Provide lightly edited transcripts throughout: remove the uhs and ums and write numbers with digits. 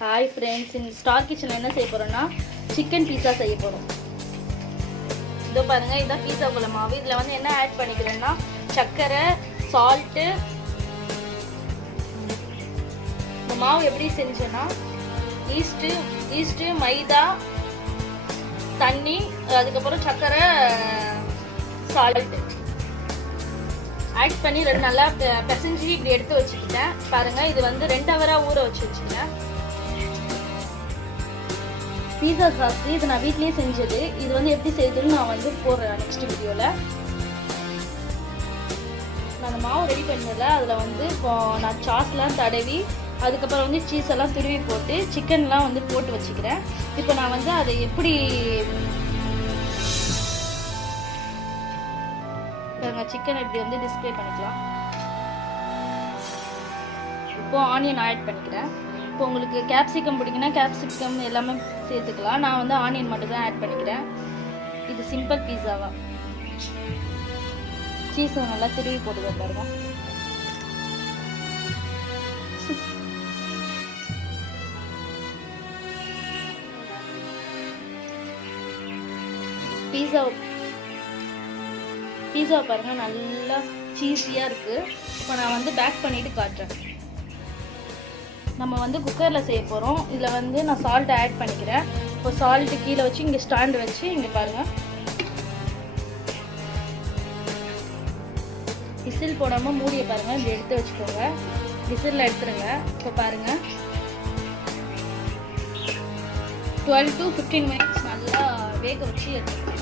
Hi friends, இந்த star கிச்சனில் என்ன செய்ய போகிறோன்னா சிக்கன் பீஸா செய்ய போகிறோம். இதோ பாருங்கள், இதுதான் பீஸாக்குள்ள மாவு. இதில் வந்து என்ன ஆட் பண்ணிக்கிறேன்னா சர்க்கரை, சால்ட்டு. இந்த மாவு எப்படி செஞ்சோன்னா ஈஸ்ட்டு, மைதா, தண்ணி, அதுக்கப்புறம் சர்க்கரை, சால்ட்டு ஆட் பண்ணி ரெண்டு நல்லா பிசைஞ்சு இப்படி எடுத்து வச்சுக்கிட்டேன். பாருங்கள், இது வந்து 2 ஹவராக ஊற வச்சு வச்சுக்கிட்டேன். பீஸா சாஸ் இது நான் வீட்லேயே செஞ்சது. இது வந்து எப்படி செய்யுதுன்னு நான் வந்து போடுறேன் நெக்ஸ்ட் வீடியோவில். நான் அந்த மாவு ரெடி பண்ணதில் அதில் வந்து நான் சாஸ்லாம் தடவி, அதுக்கப்புறம் வந்து சீஸ் எல்லாம் துருவி போட்டு சிக்கன்லாம் வந்து போட்டு வச்சுக்கிறேன். இப்போ நான் வந்து அதை எப்படி சிக்கன் எப்படி வந்து டிஸ்பிளே பண்ணிக்கலாம். இப்போ ஆனியன் ஆட் பண்ணிக்கிறேன். இப்போ உங்களுக்கு கேப்சிகம் பிடிக்குன்னா கேப்சிகம் எல்லாமே சேர்த்துக்கலாம். நான் வந்து ஆனியன் மட்டும் தான் ஆட் பண்ணிக்கிறேன். இது சிம்பிள் பீஸாவா. சீஸை நல்லா திருவி போட்டு பாருங்க. பீஸா பாருங்க, நல்லா சீஸியாக இருக்குது. இப்போ நான் வந்து பேக் பண்ணிட்டு காட்டுறேன். நம்ம வந்து குக்கரில் செய்ய போகிறோம். இதில் வந்து நான் சால்ட் ஆட் பண்ணிக்கிறேன். இப்போ சால்ட்டு கீழே வச்சு இங்கே ஸ்டாண்டு வச்சு இங்கே பாருங்கள், விசில் போடாமல் மூடியை பாருங்கள் இப்படி எடுத்து வச்சுக்கோங்க. விசிலில் எடுத்துருங்க. இப்போ பாருங்கள், 12 to 15 minutes நல்லா வேக வச்சு எடுத்துருக்கேன்.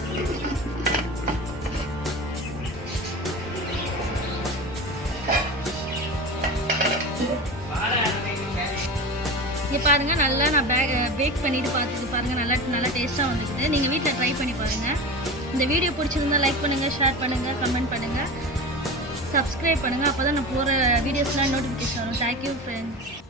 இங்கே பாருங்கள், நல்லா நான் பேக் பண்ணிவிட்டு பார்த்துட்டு பாருங்கள், நல்லா டேஸ்ட்டாக வந்துக்குது. நீங்கள் வீட்டில் ட்ரை பண்ணி பாருங்கள். இந்த வீடியோ பிடிச்சிருந்தா லைக் பண்ணுங்கள், ஷேர் பண்ணுங்கள், கமெண்ட் பண்ணுங்கள், சப்ஸ்கிரைப் பண்ணுங்கள். அப்போ தான் நான் போகிற வீடியோஸ்லாம் நோட்டிஃபிகேஷன் வரும். Thank you friends.